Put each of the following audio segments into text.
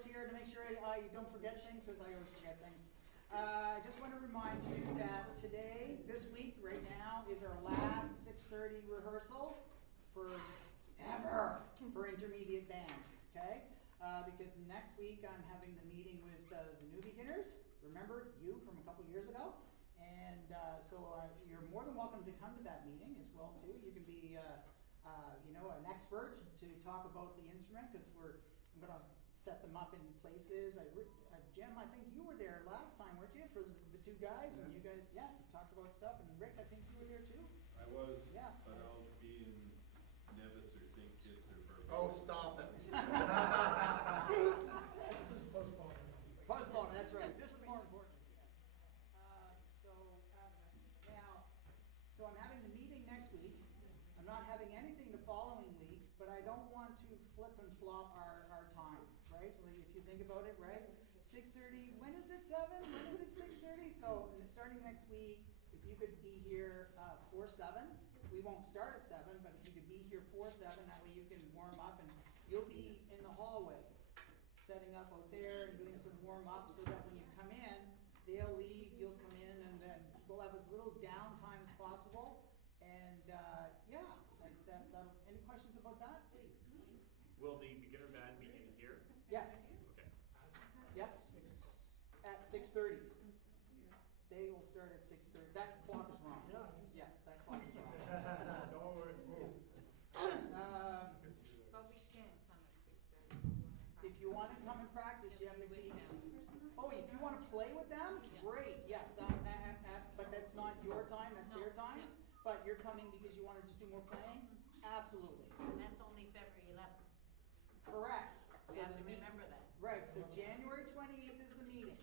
notes here to make sure I don't forget things, because I always forget things. I just want to remind you that today, this week, right now, is our last 6:30 rehearsal forever for intermediate band, okay? Because next week I'm having the meeting with the new beginners. Remember you from a couple years ago? And so you're more than welcome to come to that meeting as well too. You can be, an expert to talk about the instrument, because I'm going to set them up in places. Jim, I think you were there last time, weren't you, for the two guys? And you guys, talked about stuff. And Rick, I think you were there too. I was. Yeah. But I'll be in Nevis or St. Kitts or Burbank. Oh, stop it. Postpone, that's right. This is more important. So I'm having the meeting next week. I'm not having anything the following week, but I don't want to flip and flop our time, right? Like, if you think about it, right? 6:30, when is it 7? When is it 6:30? So starting next week, if you could be here for 7, we won't start at 7, but if you could be here for 7, that way you can warm up, and you'll be in the hallway, setting up out there and doing some warm up, so that when you come in, they'll leave, you'll come in, and then we'll have as little downtime as possible. And any questions about that? Will the beginner band be in here? Yes. Okay. Yep. At 6:30. They will start at 6:30. That clock is wrong. Yeah, that clock is wrong. Don't worry. But we can come at 6:30. If you want to come and practice, you have to be. Oh, if you want to play with them, great. Yes, but that's not your time. That's their time. Yeah. But you're coming because you want to just do more playing. Absolutely. And that's only February 11th. Correct. We have to remember that. Right. So January 28th is the meeting.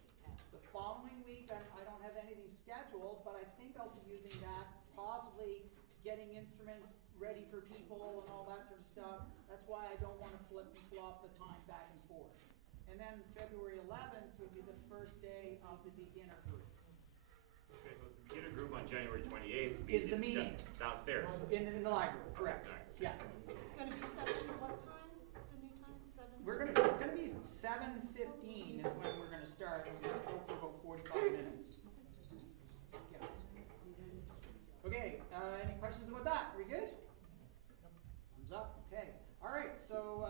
The following week, I don't have anything scheduled, but I think I'll be using that, possibly getting instruments ready for people and all that sort of stuff. That's why I don't want to flip and flop the time back and forth. And then February 11th will be the first day of the beginner group. Okay, so the beginner group on January 28th Is the meeting. Downstairs. In the library, correct. Yeah. It's gonna be 7 to what time? The new time, 7? It's gonna be 7:15 is when we're gonna start, and we're gonna go for about 45 minutes. Yeah. Okay, any questions about that? Are we good? Thumbs up, okay. All right, so,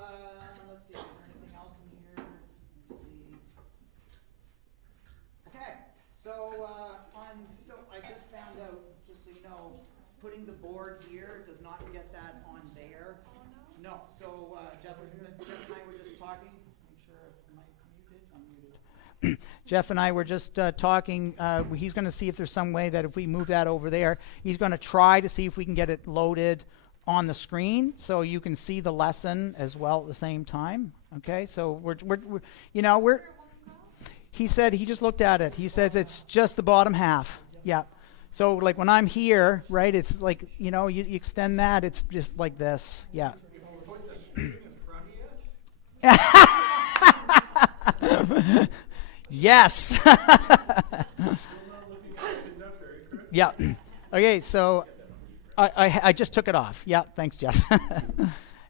let's see, is there anything else in here? Let's see. Okay, so, so I just found out, just so you know, putting the board here does not get that on there. Oh, no? No, so Jeff and I were just talking. I'm sure, am I muted? I'm muted. Jeff and I were just talking. He's going to see if there's some way that if we move that over there, he's going to try to see if we can get it loaded on the screen so you can see the lesson as well at the same time. Okay, so we're he said he just looked at it. He says it's just the bottom half. Yeah. So like when I'm here, right, it's like, you extend that, it's just like this. Yeah. Yes. Yeah. Okay, so I just took it off. Yeah, thanks, Jeff.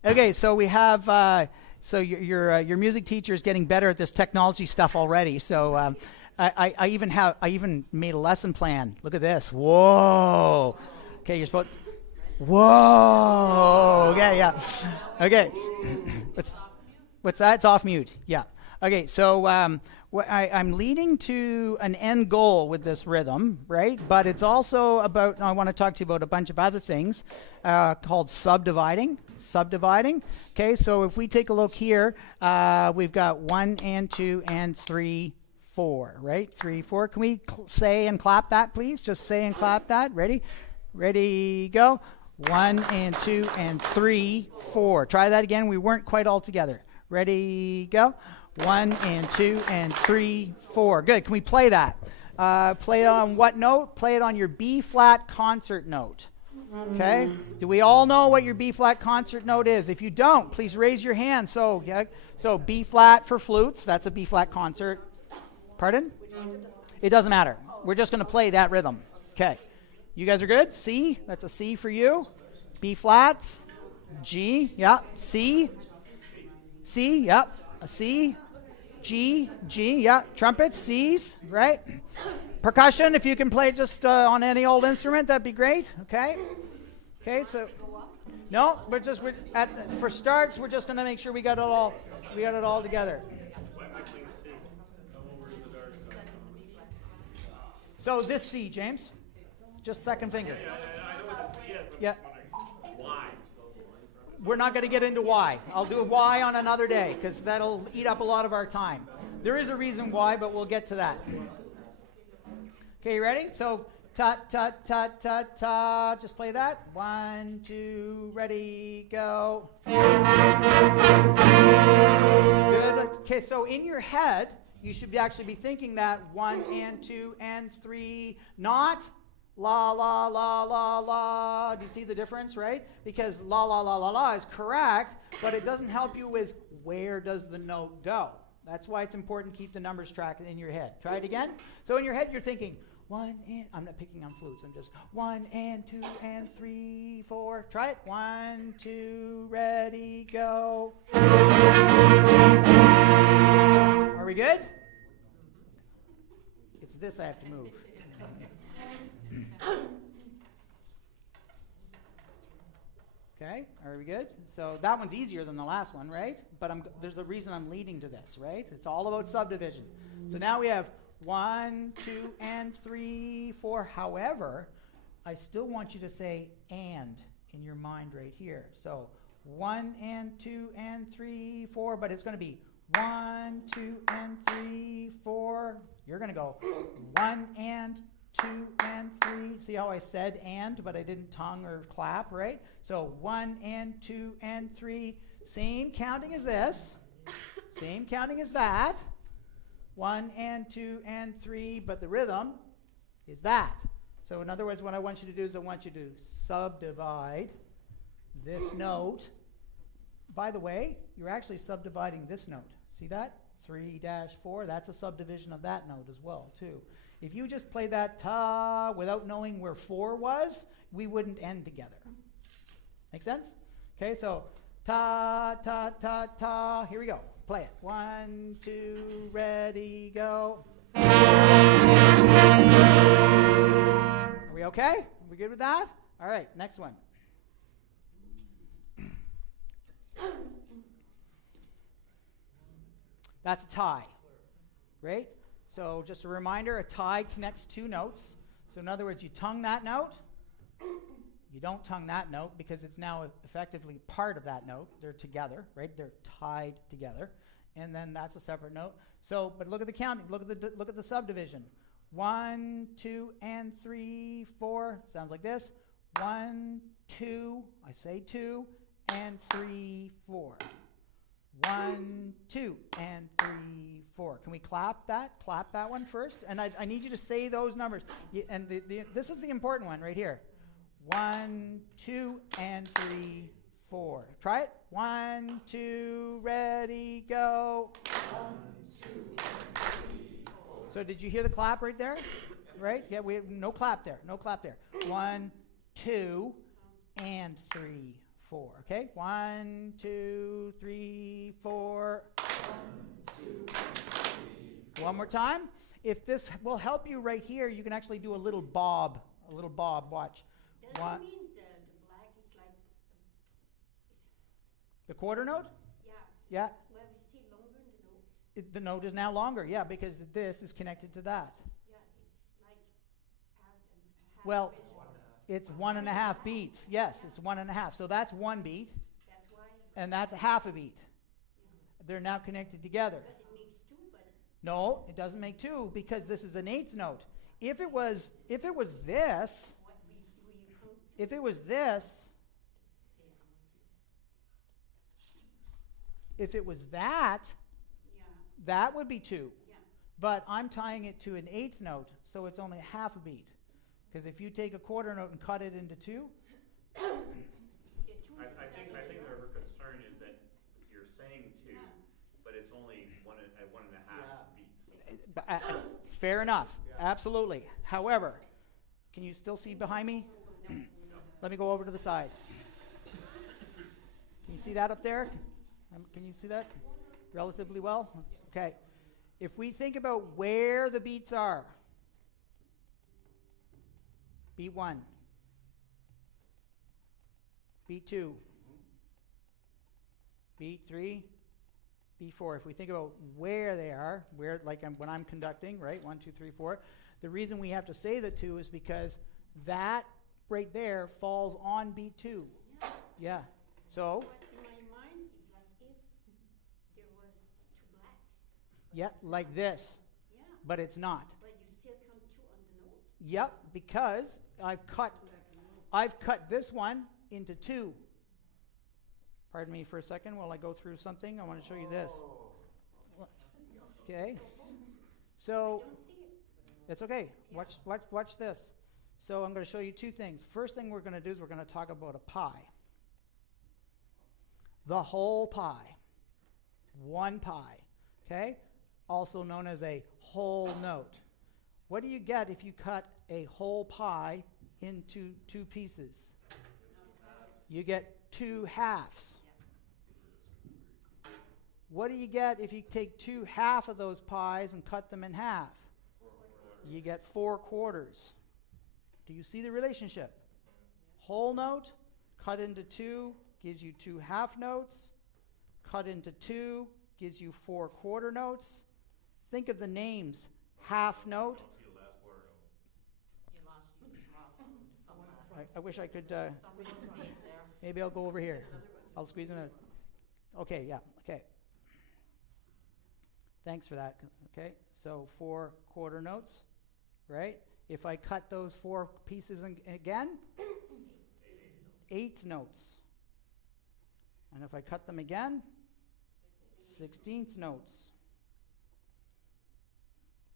Okay, so we have so your music teacher is getting better at this technology stuff already. So I even made a lesson plan. Look at this. Whoa. Okay, you're supposed. Whoa. Okay, yeah. Okay. What's that? It's off mute. Yeah. Okay, so I'm leading to an end goal with this rhythm, right? But it's also about, I want to talk to you about a bunch of other things called subdividing. Okay, so if we take a look here, we've got 1 and 2 and 3, 4, right? 3, 4. Can we say and clap that, please? Just say and clap that. Ready? Ready, go. 1 and 2 and 3, 4. Try that again. We weren't quite all together. Ready, go. 1 and 2 and 3, 4. Good. Can we play that? Play it on what note? Play it on your B flat concert note. Okay. Do we all know what your B flat concert note is? If you don't, please raise your hand. So B flat for flutes. That's a B flat concert. Pardon? It doesn't matter. We're just going to play that rhythm. Okay. You guys are good? C. That's a C for you. B flat. G. Yeah. C. C. Yep. A C. G, yeah. Trumpets, C's, right? Percussion, if you can play just on any old instrument, that'd be great. Okay. Okay, so no, for starts, we're just going to make sure we got it all together. So this C, James, just second finger. Yeah. Why? We're not going to get into why. I'll do a why on another day because that'll eat up a lot of our time. There is a reason why, but we'll get to that. Okay, you ready? So ta ta ta ta ta. Just play that. 1, 2, ready, go. Good. Okay, so in your head, you should actually be thinking that 1 and 2 and 3, not la la la la la. Do you see the difference, right? Because la la la la la is correct, but it doesn't help you with where does the note go. That's why it's important to keep the numbers tracked in your head. Try it again. So in your head, you're thinking 1 and, I'm not picking on flutes, I'm just 1 and 2 and 3, 4. Try it. 1, 2, ready, go. Are we good? It's this I have to move. Okay, are we good? So that one's easier than the last one, right? But there's a reason I'm leading to this, right? It's all about subdivision. So now we have 1, 2, and 3, 4. However, I still want you to say and in your mind right here. So 1 and 2 and 3, 4, but it's going to be 1, 2, and 3, 4. You're going to go 1 and 2 and 3. See how I said and, but I didn't tongue or clap, right? So 1 and 2 and 3. Same counting as this. Same counting as that. 1 and 2 and 3, but the rhythm is that. So in other words, what I want you to do is I want you to subdivide this note. By the way, you're actually subdividing this note. See that? 3-4, that's a subdivision of that note as well, too. If you just play that ta without knowing where 4 was, we wouldn't end together. Make sense? Okay, so ta, ta, ta, ta. Here we go. Play it. 1, 2, ready, go. Are we okay? Are we good with that? All right, next one. That's a tie. Great. So just a reminder, a tie connects 2 notes. So in other words, you tongue that note. You don't tongue that note because it's now effectively part of that note. They're together, right? They're tied together. And then that's a separate note. So, but look at the counting. Look at the subdivision. 1, 2, and 3, 4. Sounds like this. 1, 2. I say 2, and 3, 4. 1, 2, and 3, 4. Can we clap that? Clap that one first. And I need you to say those numbers. And this is the important one right here. 1, 2, and 3, 4. Try it. 1, 2, ready, go. 1, 2, 3, 4. So did you hear the clap right there? Right? Yeah, we have no clap there. No clap there. 1, 2, and 3, 4. Okay? 1, 2, 3, 4. 1, 2, 3, 4. One more time. If this will help you right here, you can actually do a little bob. A little bob. Watch. Does it mean the black is like the quarter note? yeah? Yeah. Well, it's still longer the note. The note is now longer, yeah, because this is connected to that. Yeah, it's like half Well, measure. it's 1.5 beats. Yes, it's 1.5. So that's 1 beat, That's why. and that's half a beat. They're now connected together. Because it makes 2, but No, it doesn't make 2 because this is an 8th note. If it was this, what will you count? if it was this, if it was that, Yeah, that would be 2. yeah. But I'm tying it to an 8th note, so it's only half a beat. Because if you take a quarter note and cut it into 2, Yeah, 2 I think her concern is that you're saying 2, but it's only 1.5 beats. fair enough. Absolutely. However, can you still see behind me? Let me go over to the side. Can you see that up there? Can you see that relatively well? Okay. if we think about where the beats are, beat 1, beat 2, beat 3, beat 4. If we think about where they are, where, like when I'm conducting, right, 1, 2, 3, 4, the reason we have to say the 2 is because that right there falls on beat 2. Yeah. So, But in my mind, it's like if there was two blacks. But yeah, it's like not. this, Yeah, but it's not. but you still count 2 on the note? Yep, because I've cut this one into 2. Pardon me for a second while I go through something. I want to show you this. Okay. So Don't see it. it's okay. Watch this. So I'm going to show you 2 things. First thing we're going to do is we're going to talk about a pie. The whole pie. 1 pie. Okay? Also known as a whole note. What do you get if you cut a whole pie into 2 pieces? You get 2 halves. What do you get if you take 2 half of those pies and cut them in half? You get 4 quarters. Do you see the relationship? Whole note, cut into 2, gives you 2 half notes. Cut into 2, gives you 4 quarter notes. Think of the names. Half note. You lost some. I wish I could, Somebody will see it there. maybe I'll go over here. I'll squeeze in a, okay, yeah, okay. Thanks for that. Okay, so 4 quarter notes, right? If I cut those 4 pieces again, 1/8 notes. And if I cut them again, 16th notes.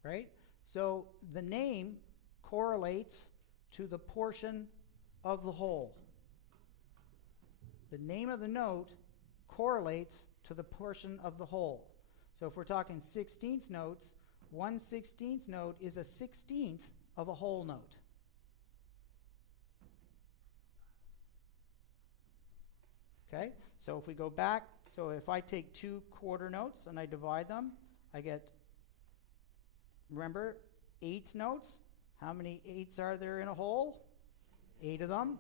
Right? So the name correlates to the portion of the whole. The name of the note correlates to the portion of the whole. So if we're talking 16th notes, 1/16th note is a 16th of a whole note. Okay? So if we go back, so if I take 2 quarter notes and I divide them, I get, remember, 1/8 notes. How many 8s are there in a whole? 8 of them.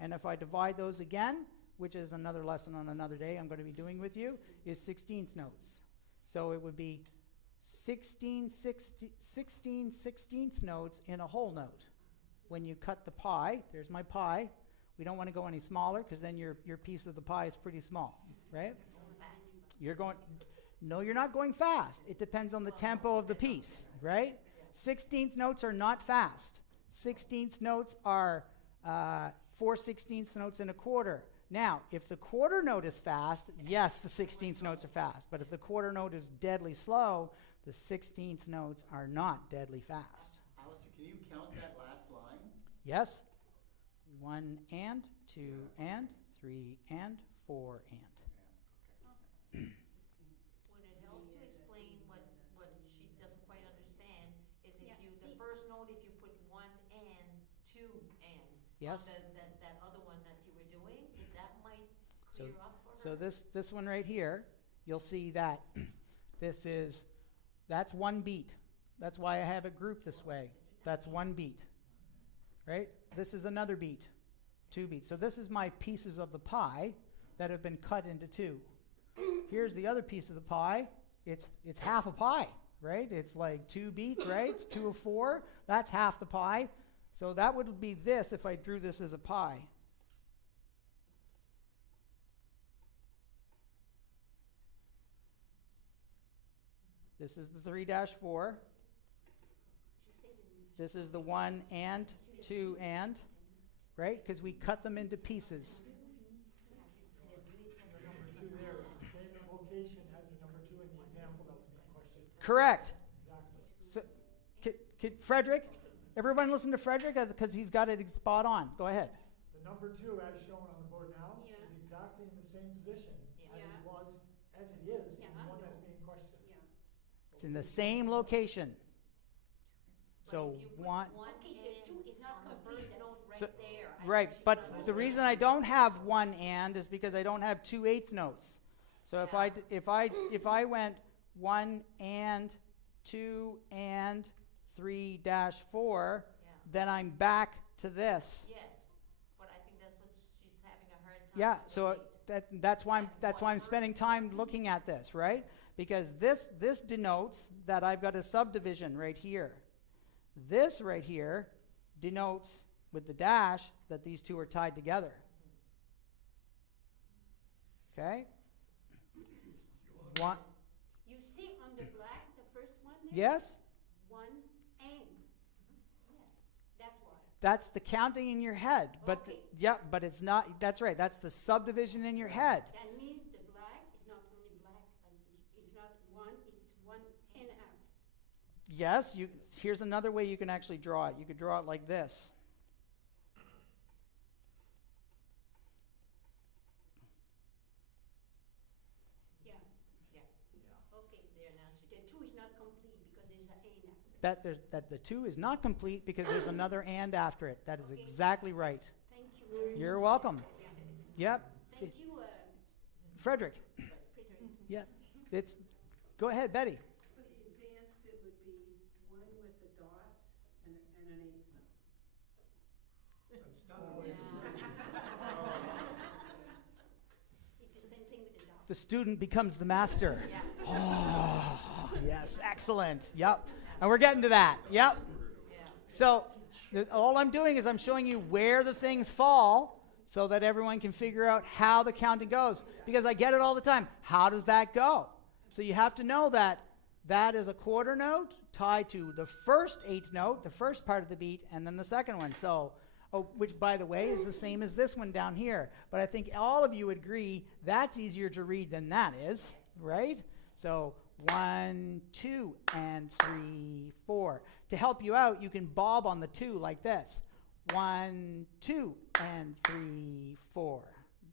And if I divide those again, which is another lesson on another day I'm going to be doing with you, is 16th notes. So it would be 16 16th notes in a whole note. When you cut the pie, there's my pie. We don't want to go any smaller because then your piece of the pie is pretty small, right? You're going, no, you're not going fast. It depends on the tempo of the piece, right? 16th notes are not fast. 16th notes are 4/16 notes in a quarter. Now, if the quarter note is fast, yes, the 16th notes are fast. But if the quarter note is deadly slow, the 16th notes are not deadly fast. Alistair, can you count that last line? Yes? 1 and, 2 and, 3 and, 4 and. Would it help to explain what she doesn't quite understand is if Yeah, you, the see- first note, if you put 1 and, 2 and. Yes. On that other one that you were doing, that might So- clear up for her. So this one right here, you'll see that that's 1 beat. That's why I have it grouped this way. That's 1 beat, right? This is another beat, 2 beats. So this is my pieces of the pie that have been cut into 2. Here's the other piece of the pie. It's half a pie, right? It's like 2 beats, right? It's 2 of 4. That's half the pie. So that would be this if I drew this as a pie. This is the 3-4. This is the 1 and, 2 and, right? Because we cut them into pieces. Number 2 there is the same location as the number 2 in the example that was being questioned. Correct. Exactly. So, Frederick, everyone listen to Frederick because he's got it spot on. Go ahead. The number 2, as shown on the board now, Yeah. is exactly in the same position Yeah. as it is in Yeah. the one that's being questioned. Yeah. It's in the same location. But So if you put one, one Okay, the and 2 is not on the first completed. note right So- there. I right, think she but doesn't the reason I don't have 1 and is because I don't have 2/8 notes. So if I went 1 and 2 and 3 dash 4, Yeah. then I'm back to this. Yes, but I think that's what she's having a hard time Yeah, to so relate. that's why Yeah, that's why I'm what spending verse time is looking at this, right? Because this denotes that I've got a subdivision right here. This right here denotes with the dash that these two are tied together. Okay? One, You see on the black, the first one there? yes? 1 and. Yes, that's why. That's the counting in your head. But Okay. yeah, but it's not, that's right. That's the subdivision in your head. That means the black is not only black, but it's not 1, it's 1 and a half. Yes, here's another way you can actually draw it. You could draw it like this. Yeah. Yeah. Okay. There, now she The 2 is not complete because there's an and after. That the 2 is not complete because there's another and after it. That is Okay. exactly right. Thank you very much. You're welcome. Yep. Thank you, Frederick. Frederick. Yeah. It's go ahead, Betty. For the advanced, it would be 1 with a dot and an eighth note. It's the same thing with the dot. The student becomes the master. Yeah. Oh, yes, excellent. Yep. And we're getting to that. Yep. Yeah. So all I'm doing is I'm showing you where the things fall so that everyone can figure out how the counting goes. Because I get it all the time. How does that go? So you have to know that that is a quarter note tied to the first eighth note, the first part of the beat, and then the second one. So, which, by the way, is the same as this one down here. But I think all of you would agree that's easier to read than that is, right? So 1, 2, and 3, 4. To help you out, you can bob on the 2 like this. 1, 2, and 3, 4.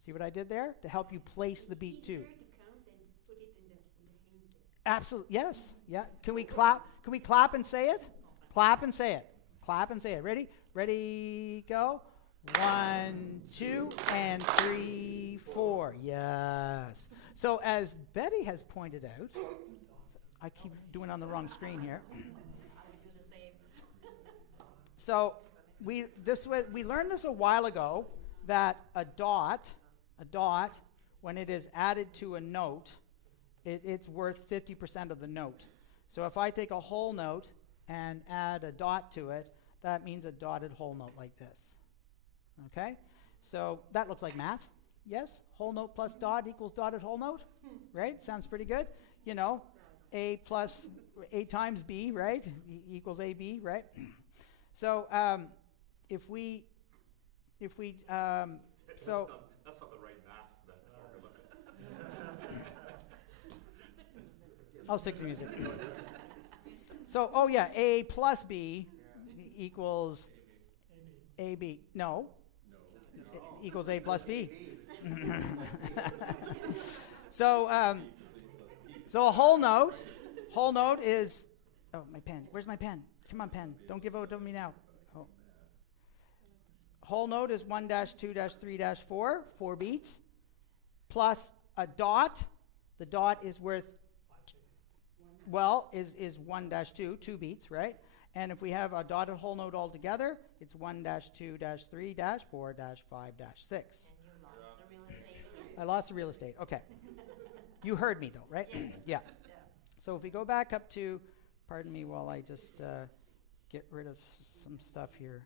See what I did there? To help you place the beat too. Easier to count than put it in the hand. Absolutely. Yes. Yeah. Can we clap? Can we clap and say it? Clap and say it. Clap and say it. Ready? Ready, go. 1, 2, and 3, 4. Yes. So as Betty has pointed out, I keep doing on the wrong screen here. I would do the same. So we learned this a while ago that a dot, when it is added to a note, it's worth 50% of the note. So if I take a whole note and add a dot to it, that means a dotted whole note like this. Okay? So that looks like math. Yes? Whole note plus dot equals dotted whole note. Right? Sounds pretty good. You know, A times B, right? Equals AB, right? So if we That's not the right math, that formula. I'll stick to music. So, oh yeah, A plus B equals AB. No. Equals A plus B. So a whole note is, oh, my pen. Where's my pen? Come on, pen. Don't give it to me now. Oh. Whole note is 1-2-3-4, 4 beats, plus a dot. The dot is worth, is 1-2, 2 beats, right? And if we have a dotted whole note all together, it's 1-2-3-4-5-6. And you lost the real estate. I lost the real estate. Okay. You heard me though, right? Yes. Yeah. Yeah. So if we go back up to, pardon me while I just get rid of some stuff here.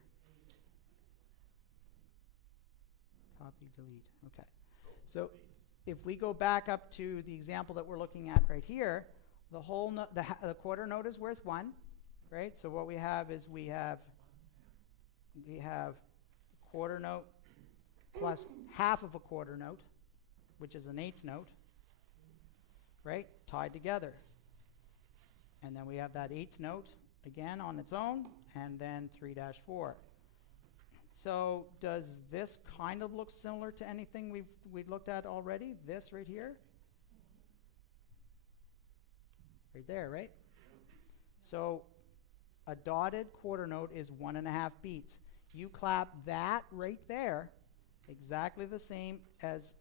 Copy, delete. Okay. So if we go back up to the example that we're looking at right here, the whole the quarter note is worth 1, right? So what we have is we have quarter note plus half of a quarter note, which is an eighth note, right? Tied together. And then we have that eighth note again on its own, and then 3-4. So does this kind of look similar to anything we've looked at already? This right here? Right there, right? So a dotted quarter note is 1.5 beats. You clap that right there, exactly the same as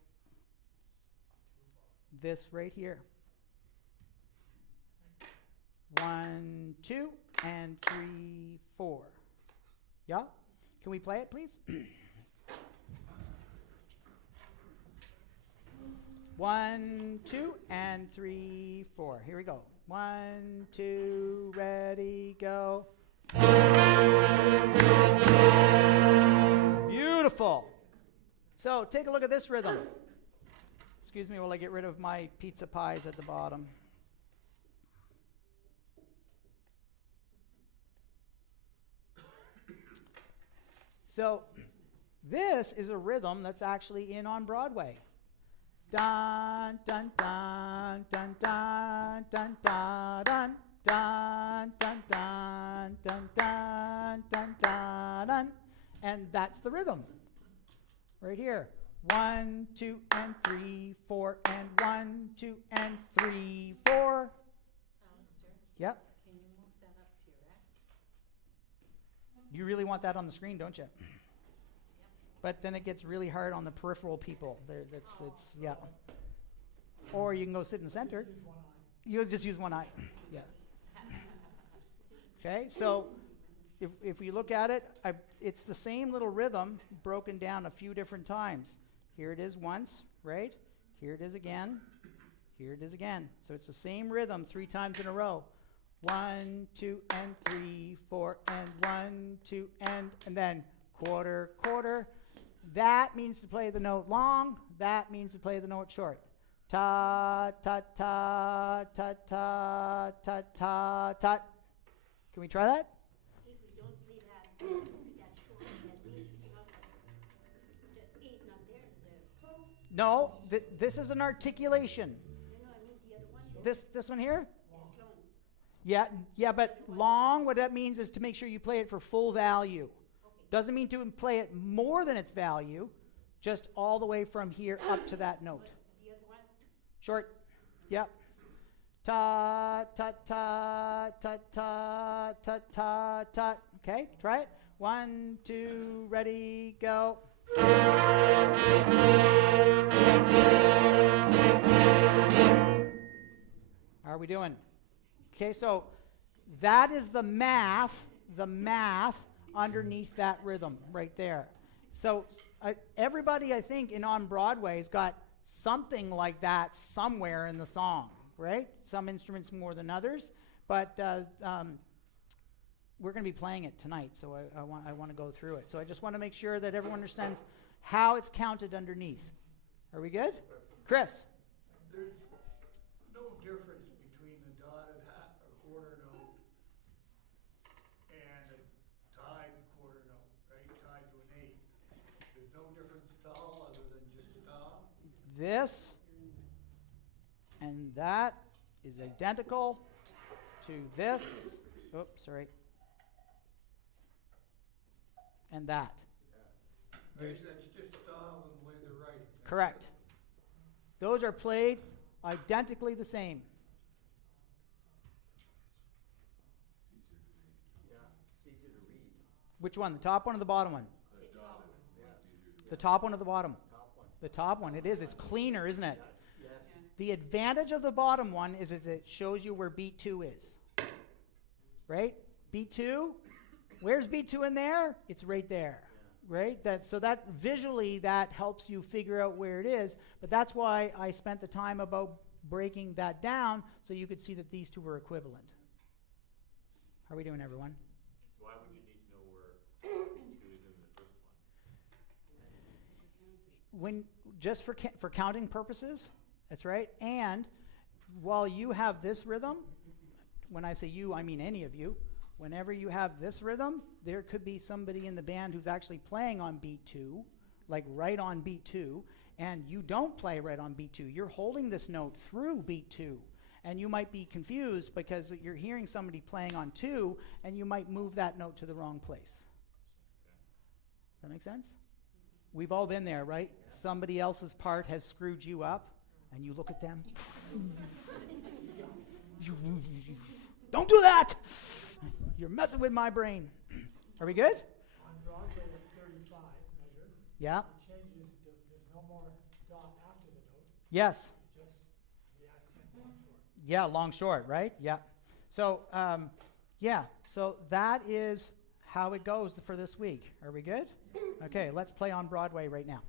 this right here. 1, 2, and 3, 4. Yeah? Can we play it, please? 1, 2, and 3, 4. Here we go. 1, 2, ready, go. Beautiful. So take a look at this rhythm. Excuse me while I get rid of my pizza pies at the bottom. So this is a rhythm that's actually in on Broadway. Dun dun dun dun dun dun dun dun dun dun dun dun dun dun dun dun, and that's the rhythm right here. 1, 2, and 3, 4, and 1, 2, and 3, 4. Alistair, Yep. can you move that up to your X? You really want that on the screen, don't you? But then it gets really hard on the peripheral people. Yeah. Or you can go sit in the center. Use one eye. You'll just use one eye. Yes. Okay, so if we look at it, it's the same little rhythm broken down a few different times. Here it is once, right? Here it is again. Here it is again. So it's the same rhythm 3 times in a row. 1, 2, and 3, 4, and 1, 2, and then quarter, quarter. That means to play the note long. That means to play the note short. Ta, ta, ta, ta, ta, ta, ta, ta. Can we try that? If we don't play that short, that means it's not, the A is not there. No, this is an articulation. No, I mean the other one. This one here? That's long. Yeah, but long, what that means is to make sure you play it for full value. Doesn't mean to play it more than its value, just all the way from here up to that note. The other one. Short. Yep. Ta, ta, ta, ta, ta, ta, ta, ta. Okay, try it. 1, 2, ready, go. How are we doing? Okay, so that is the math underneath that rhythm right there. So everybody, I think, in On Broadway has got something like that somewhere in the song, right? Some instruments more than others, but we're going to be playing it tonight, so I want to go through it. So I just want to make sure that everyone understands how it's counted underneath. Are we good? Chris? There's no difference between the dotted half or quarter note and a tied quarter note, right? Tied to an 8. There's no difference at all other than just stop. This and that is identical to this. Oops, sorry. And that. Right? That's just style and the way they're writing. Correct. Those are played identically the same. Yeah, it's easier to read. Which one? The top one or the bottom one? The top one or the bottom? Top one. The top one. It is. It's cleaner, isn't it? Yes. The advantage of the bottom one is it shows you where beat 2 is. Right? Beat 2. Where's beat 2 in there? It's right there. Right? So that visually that helps you figure out where it is. But that's why I spent the time about breaking that down so you could see that these two were equivalent. How are we doing, everyone? Why would you need to know where 2 is in the first one? Just for counting purposes, that's right. And while you have this rhythm, when I say you, I mean any of you. Whenever you have this rhythm, there could be somebody in the band who's actually playing on beat 2, like right on beat 2, and you don't play right on beat 2. You're holding this note through beat 2, and you might be confused because you're hearing somebody playing on 2, and you might move that note to the wrong place. Does that make sense? We've all been there, right? Somebody else's part has screwed you up, and you look at them. Don't do that! You're messing with my brain. Are we good? On Broadway at 35 measure, Yeah. it changes, there's no more dot after the note. Yes. It's just the accent long short. Yeah, long short, right? Yeah. So, yeah, so that is how it goes for this week. Are we good? Okay, let's play on Broadway right now.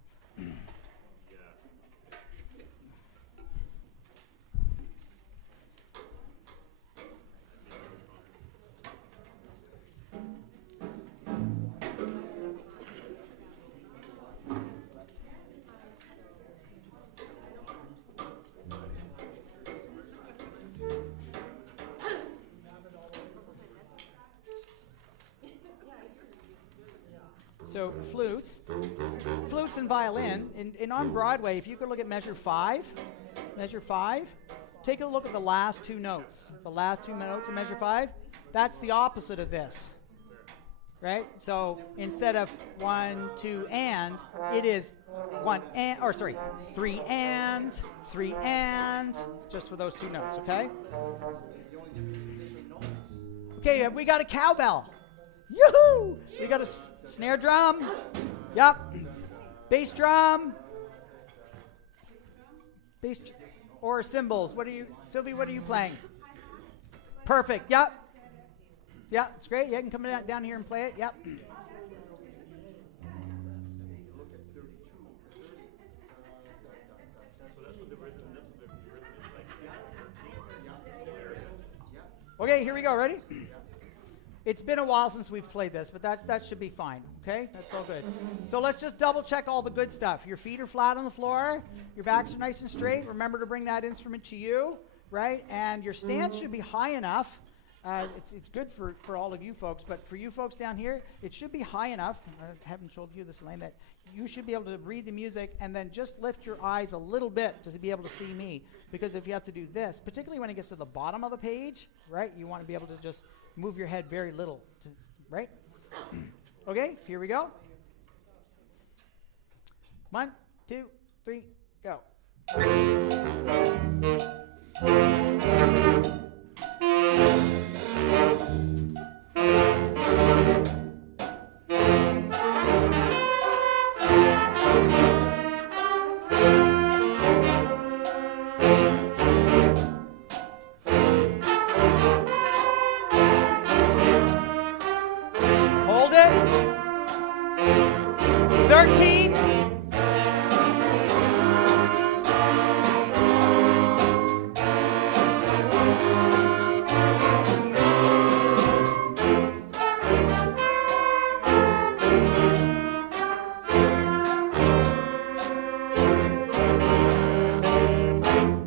So flutes and violin, and on Broadway, if you could look at measure five, take a look at the last two notes. The last two notes of measure five, that's the opposite of this, right? So instead of 1, 2, and, it is 1 and, or sorry, 3 and, just for those two notes, okay? Okay, we got a cowbell. Yoo-hoo! We got a snare drum. Yep. Bass drum. Or cymbals. Sylvie, what are you playing? Perfect. Yep. Yeah, it's great. Yeah, you can come down here and play it. Yep. Okay, here we go. Ready? It's been a while since we've played this, but that should be fine, okay? That's all good. So let's just double check all the good stuff. Your feet are flat on the floor. Your backs are nice and straight. Remember to bring that instrument to you, right? And your stance should be high enough. It's good for all of you folks, but for you folks down here, it should be high enough. I haven't told you this, Elaine, that you should be able to read the music and then just lift your eyes a little bit to be able to see me. Because if you have to do this, particularly when it gets to the bottom of the page, right, you want to be able to just move your head very little, right? Okay, here we go. 1, 2, 3, go. Hold it. 13.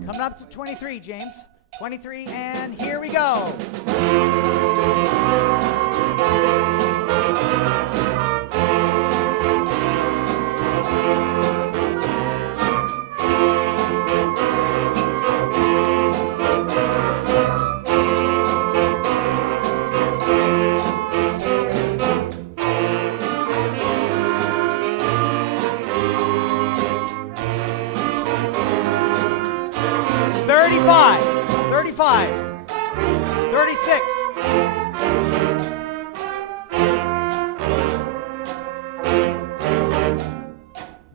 Coming up to 23, James. 23, and here we go. Thirty-five, 36.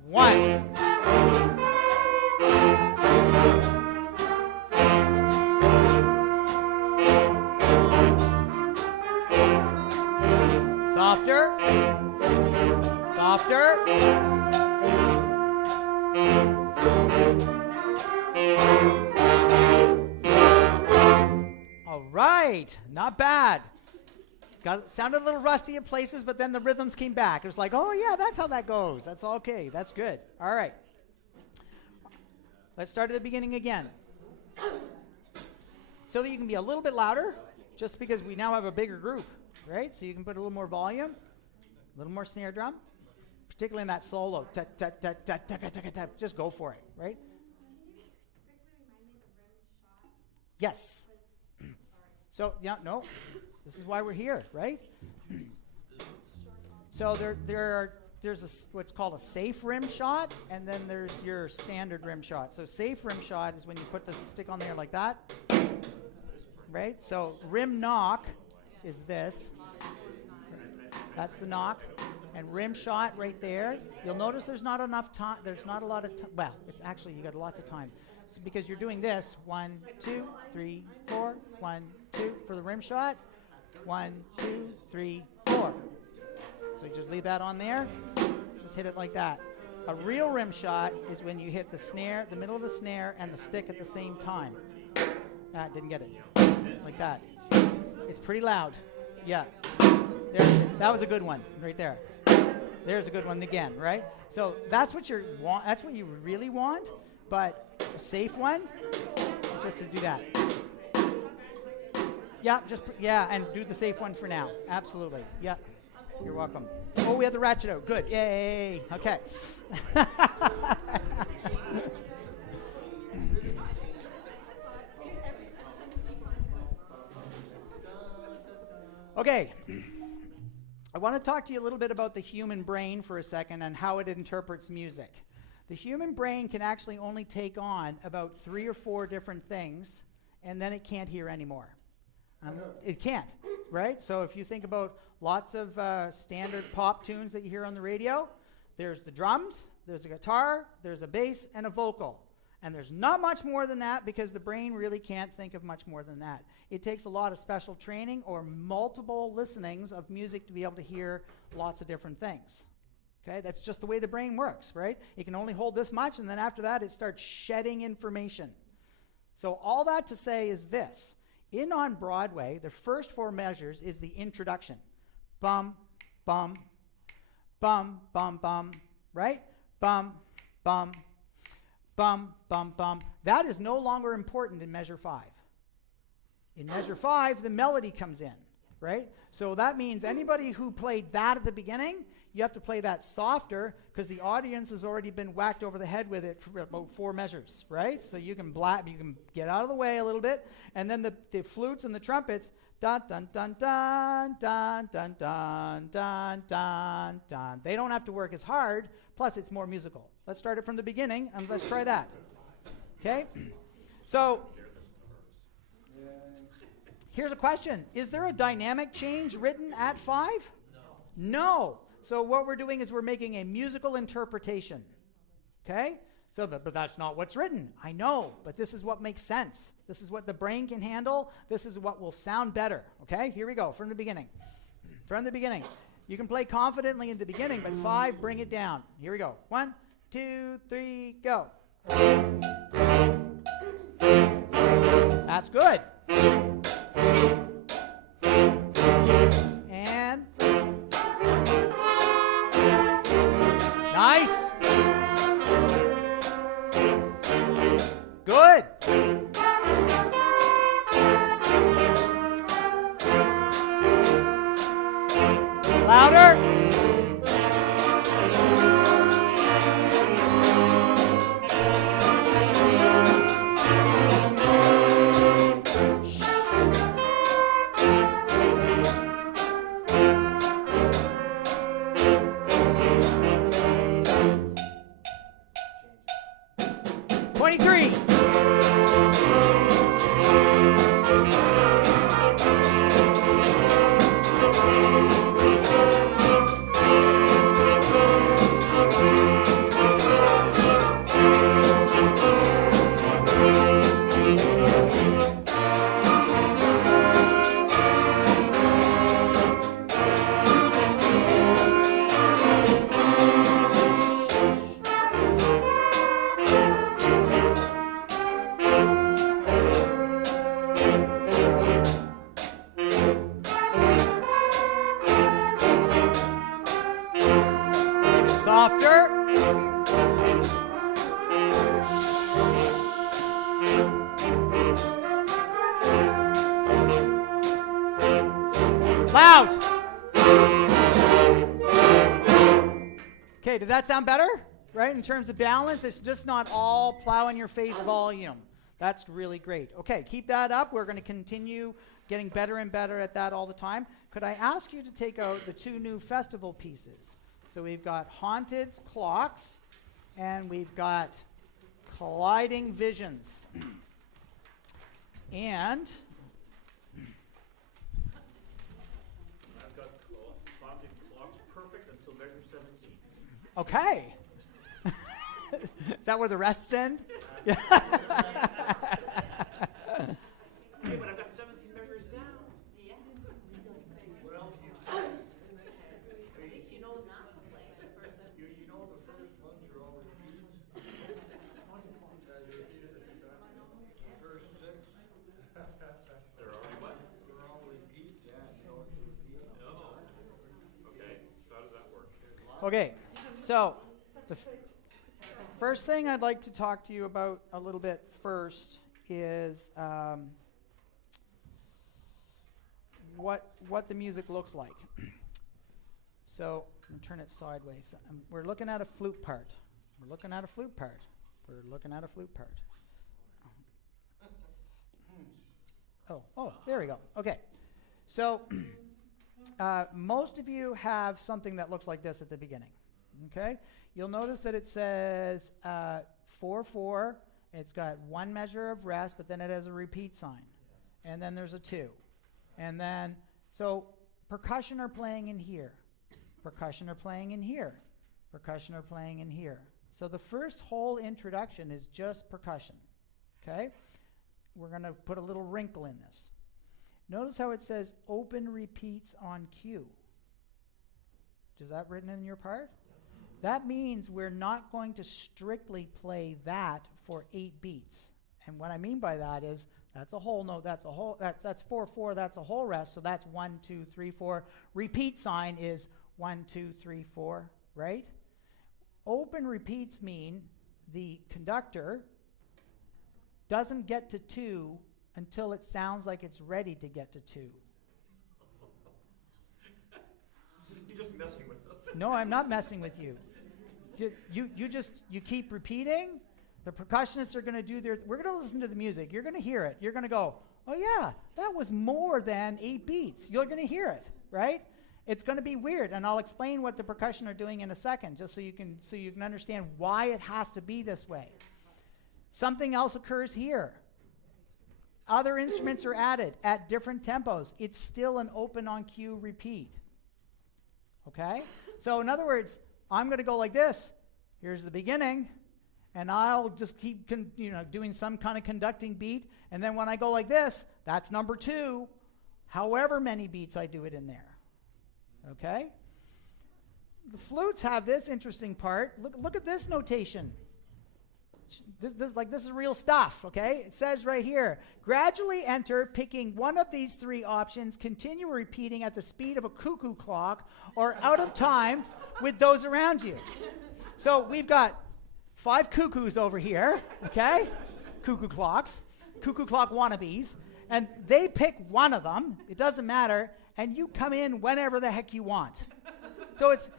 One. Softer. Softer. All right, not bad. Sounded a little rusty in places, but then the rhythms came back. It was like, oh yeah, that's how that goes. That's okay. That's good. All right. Let's start at the beginning again. So that you can be a little bit louder, just because we now have a bigger group, right? So you can put a little more volume, a little more snare drum, particularly in that solo. Just go for it, right? Yes. So, yeah, no, this is why we're here, right? So there's what's called a safe rim shot, and then there's your standard rim shot. So safe rim shot is when you put the stick on there like that, right? So rim knock is this. That's the knock. And rim shot right there. You'll notice there's not enough time. There's not a lot of time. Well, it's actually, you got lots of time. because you're doing this 1, 2, 3, 4, 1, 2 for the rim shot. 1, 2, 3, 4. So you just leave that on there. Just hit it like that. A real rim shot is when you hit the snare, the middle of the snare, and the stick at the same time. Ah, didn't get it. Like that. It's pretty loud. Yeah. There, that was a good one right there. There's a good one again, right? So that's what you want. That's what you really want. But a safe one is just to do that. Yeah, and do the safe one for now. Absolutely. Yeah. You're welcome. Oh, we have the ratchet out. Good. Yay. Okay. Okay. I want to talk to you a little bit about the human brain for a second and how it interprets music. The human brain can actually only take on about 3 or 4 different things, and then it can't hear anymore. It can't, right? So if you think about lots of standard pop tunes that you hear on the radio, there's the drums, there's a guitar, there's a bass, and a vocal. And there's not much more than that because the brain really can't think of much more than that. It takes a lot of special training or multiple listenings of music to be able to hear lots of different things. Okay, that's just the way the brain works, right? It can only hold this much, and then after that, it starts shedding information. So all that to say is this. In on Broadway, the first 4 measures is the introduction. Bum, bum, bum, bum, bum, right? Bum, bum, bum, bum, bum. That is no longer important in measure 5. In measure 5, the melody comes in, right? So that means anybody who played that at the beginning, you have to play that softer because the audience has already been whacked over the head with it for about 4 measures, right? So you can get out of the way a little bit, and then the flutes and the trumpets, dun dun dun dun dun dun dun dun dun dun. They don't have to work as hard. Plus, it's more musical. Let's start it from the beginning, and let's try that. Okay? So here's a question. Is there a dynamic change written at 5? No. So what we're doing is we're making a musical interpretation. Okay? So, but that's not what's written. I know, but this is what makes sense. This is what the brain can handle. This is what will sound better. Okay? Here we go, from the beginning. From the beginning. You can play confidently in the beginning, but 5, bring it down. Here we go. 1, 2, 3, go. That's good. And nice. Good. Louder. Softer. Loud. Okay, did that sound better? Right, in terms of balance, it's just not all plow in your face volume. That's really great. Okay, keep that up. We're going to continue getting better and better at that all the time. Could I ask you to take out the 2 new festival pieces? So we've got Haunted Clocks, and we've got Colliding Visions. And I've got Haunted Clocks perfect until measure 17. okay. Is that where the rests end? Yeah. Hey, but I've got 17 measures down. Yeah. Well, At least you know not to play the first seven. you know the first ones are all repeats. The first six, They're already what? they're all repeats. Yeah, you know it's a repeat. Oh. Okay, so how does that work? Okay, so the first thing I'd like to talk to you about a little bit first is what the music looks like. So I'm gonna turn it sideways. We're looking at a flute part. We're looking at a flute part. We're looking at a flute part. Oh, there we go. Okay, so most of you have something that looks like this at the beginning. Okay, you'll notice that it says 4/4. It's got one measure of rest, but then it has a repeat sign, and then there's a 2, and then so percussion are playing in here, percussion are playing in here, percussion are playing in here. So the first whole introduction is just percussion. Okay, we're going to put a little wrinkle in this. Notice how it says open repeats on cue. Is that written in your part? That means we're not going to strictly play that for 8 beats. And what I mean by that is that's a whole note, that's 4/4, that's a whole rest, so that's 1, 2, 3, 4. Repeat sign is 1, 2, 3, 4, right? Open repeats mean the conductor doesn't get to 2 until it sounds like it's ready to get to 2. You're just messing with us. No, I'm not messing with you. You keep repeating. The percussionists are going to do their, we're going to listen to the music. You're going to hear it. You're going to go, oh yeah, that was more than 8 beats. You're going to hear it, right? It's going to be weird, and I'll explain what the percussion are doing in a second, just so you can understand why it has to be this way. Something else occurs here. Other instruments are added at different tempos. It's still an open on cue repeat. Okay? So in other words, I'm going to go like this. Here's the beginning, and I'll just keep doing some kind of conducting beat, and then when I go like this, that's number 2, however many beats I do it in there. Okay? The flutes have this interesting part. Look at this notation. This is real stuff, okay? It says right here, gradually enter, picking one of these 3 options, continue repeating at the speed of a cuckoo clock or out of time with those around you. So we've got 5 cuckoos over here, okay? Cuckoo clocks, cuckoo clock wannabes, and they pick one of them, it doesn't matter, and you come in whenever the heck you want. So it's,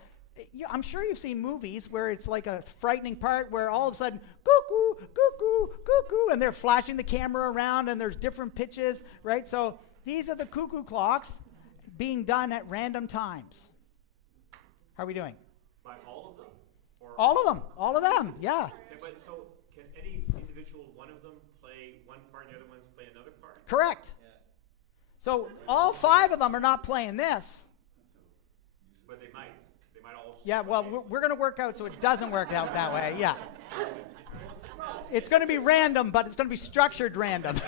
I'm sure you've seen movies where it's like a frightening part where all of a sudden, cuckoo, cuckoo, cuckoo, and they're flashing the camera around and there's different pitches, right? So these are the cuckoo clocks being done at random times. How are we doing? By all of them? Or All of them, yeah. Okay, but so can any individual one of them play one part and the other ones play another part? Correct. So all 5 of them are not playing this. But they might. They might all. Yeah, well, we're going to work out so it doesn't work out that way, yeah. It's going to be random, but it's going to be structured random.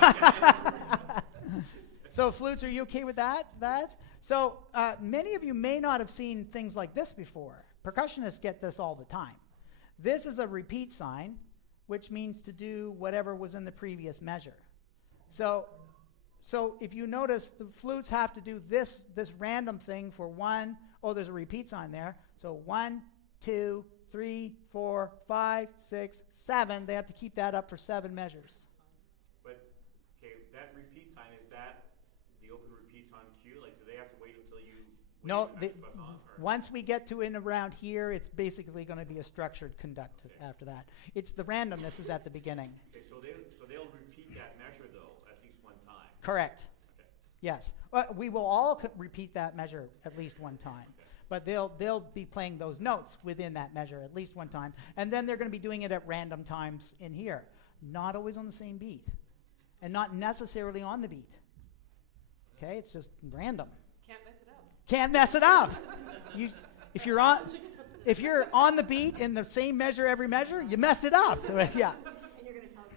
So flutes, are you okay with that? So many of you may not have seen things like this before. Percussionists get this all the time. This is a repeat sign, which means to do whatever was in the previous measure. So if you notice, the flutes have to do this random thing for 1. Oh, there's a repeat sign there. So 1, 2, 3, 4, 5, 6, 7. They have to keep that up for 7 measures. But, okay, that repeat sign, is that the open repeats on cue? Like, do they have to wait until you... No, once we get to in around here, it's basically going to be a structured conduct after that. It's the randomness is at the beginning. Okay, so they'll repeat that measure, though, at least one time? Correct. Okay. Yes. We will all repeat that measure at least one time. Okay. But they'll be playing those notes within that measure at least one time. And then they're going to be doing it at random times in here. Not always on the same beat. And not necessarily on the beat. Okay? It's just random. Can't mess it up. If you're on the beat in the same measure every measure, you mess it up. Yeah. And you're going to tell us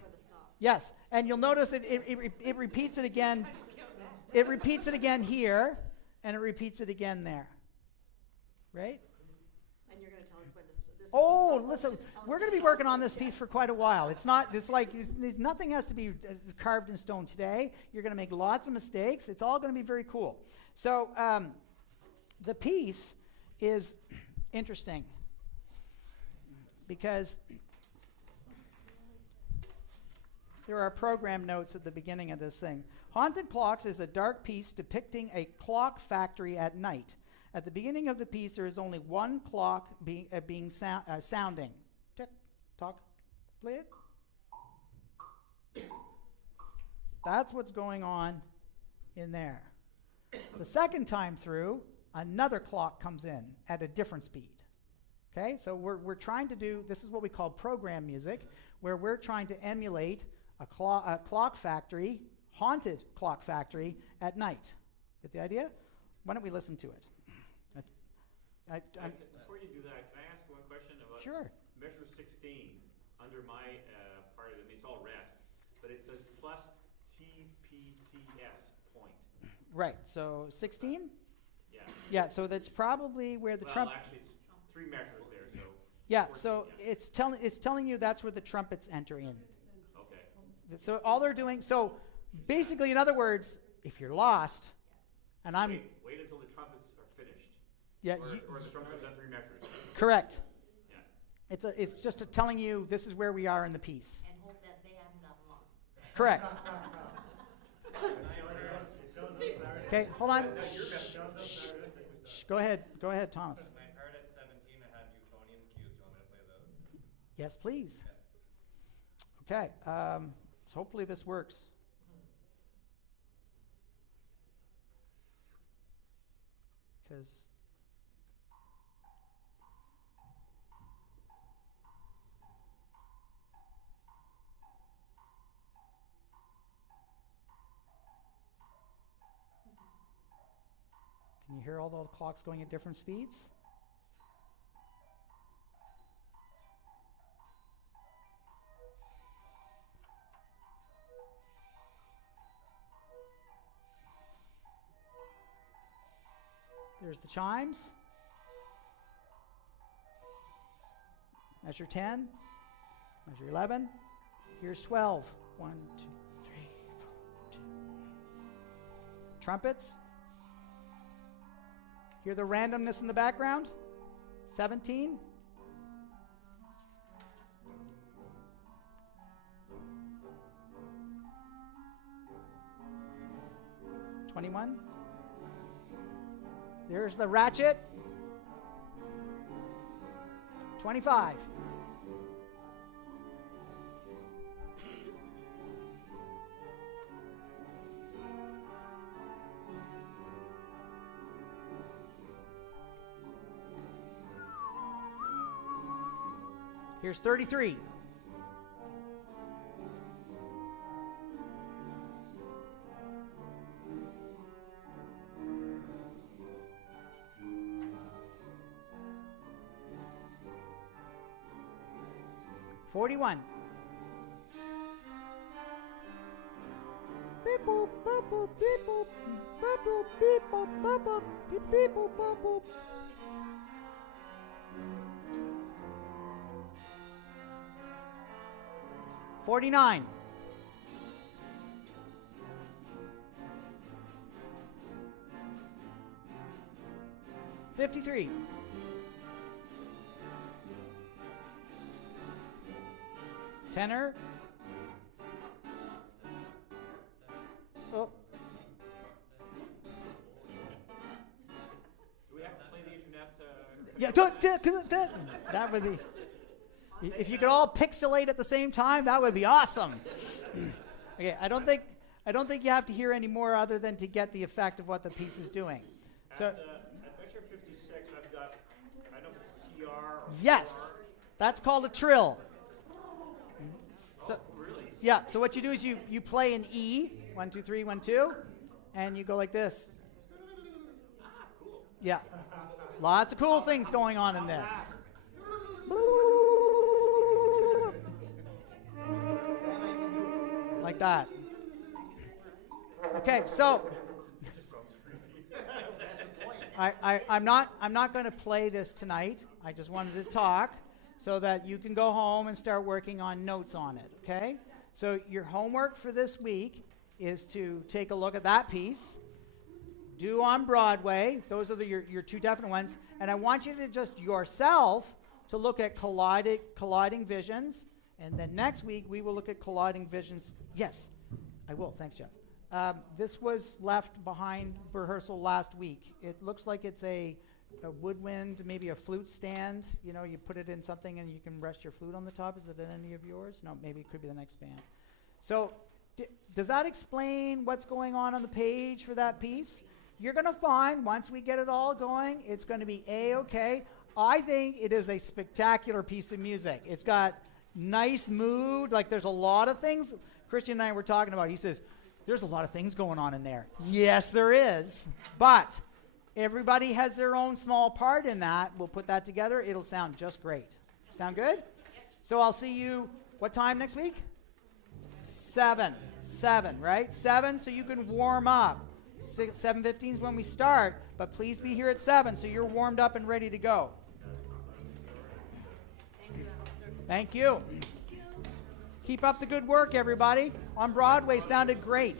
Yes, and you'll notice it repeats it again. It repeats it again here, and it repeats it again there. Right? And you're going to tell us when this Oh, listen, we're going to be working on this piece for quite a while. It's nothing has to be carved in stone today. You're going to make lots of mistakes. It's all going to be very cool. So the piece is interesting because there are program notes at the beginning of this thing. Haunted Clocks is a dark piece depicting a clock factory at night. At the beginning of the piece, there is only one clock sounding. Tick, tock, click. That's what's going on in there. The second time through, another clock comes in at a different speed. Okay, so we're trying to do, this is what we call program music, where we're trying to emulate a clock factory, haunted clock factory at night. Get the idea? Why don't we listen to it? Before you do that, can I ask one question about Sure. measure 16 under my part of it? I mean, it's all rests, but it says plus TPTS point. Right, so 16? Yeah. Yeah, so that's probably where the Well, trumpet. actually, it's 3 measures there, so. Yeah, 14, so yeah. it's telling you that's where the trumpets enter in. Okay. So all they're doing, so basically, in other words, if you're lost, and I'm Wait until the trumpets are finished. yeah, Or the trumpets have done 3 measures. correct. Yeah. It's just telling you this is where we are in the piece. And hope that they haven't gotten lost. Correct. Okay, hold on. Shh, go ahead, Thomas. My card at 17, I had euphonium cues. Do you want me to play those? Yes, please. Okay, so hopefully this works. Because can you hear all the clocks going at different speeds? There's the chimes. Measure 10. Measure 11. Here's 12. 1, 2, 3, 4, 2. Trumpets. Hear the randomness in the background? 17. $21. There's the ratchet. 25. Here's 33. $41. Beep boop, boop boop, beep boop, boop boop, beep boop, boop boop, beep beep boop, boop boop. $49. $53. Tenor. Oh. Do we have to play the internet? Yeah, that would be. If you could all pixelate at the same time, that would be awesome. Okay, I don't think you have to hear any more other than to get the effect of what the piece is doing. So At measure 56, I've got, I don't know if it's TR or yes, that's called a trill. So, really? yeah, so what you do is you play an E, 1, 2, 3, 1, 2, and you go like this. Cool. Yeah, lots of cool things going on in this. like that. Okay, so I'm not going to play this tonight. I just wanted to talk so that you can go home and start working on notes on it, okay? So your homework for this week is to take a look at that piece, do on Broadway. Those are your two definite ones. And I want you to just yourself to look at colliding visions. And then next week, we will look at colliding visions. Yes, I will. Thanks, Jeff. This was left behind rehearsal last week. It looks like it's a woodwind, maybe a flute stand. You know, you put it in something and you can rest your flute on the top. Is it in any of yours? No, maybe it could be the next band. So does that explain what's going on the page for that piece? You're going to find, once we get it all going, it's going to be A-okay. I think it is a spectacular piece of music. It's got nice mood. Like, there's a lot of things. Christian and I were talking about. He says, there's a lot of things going on in there. Yes, there is. But everybody has their own small part in that. We'll put that together. It'll sound just great. Sound good? Yes. So I'll see you, what time next week? 7, right? 7, so you can warm up. 7:15 is when we start, but please be here at 7 so you're warmed up and ready to go. Thank you. Keep up the good work, everybody. On Broadway sounded great.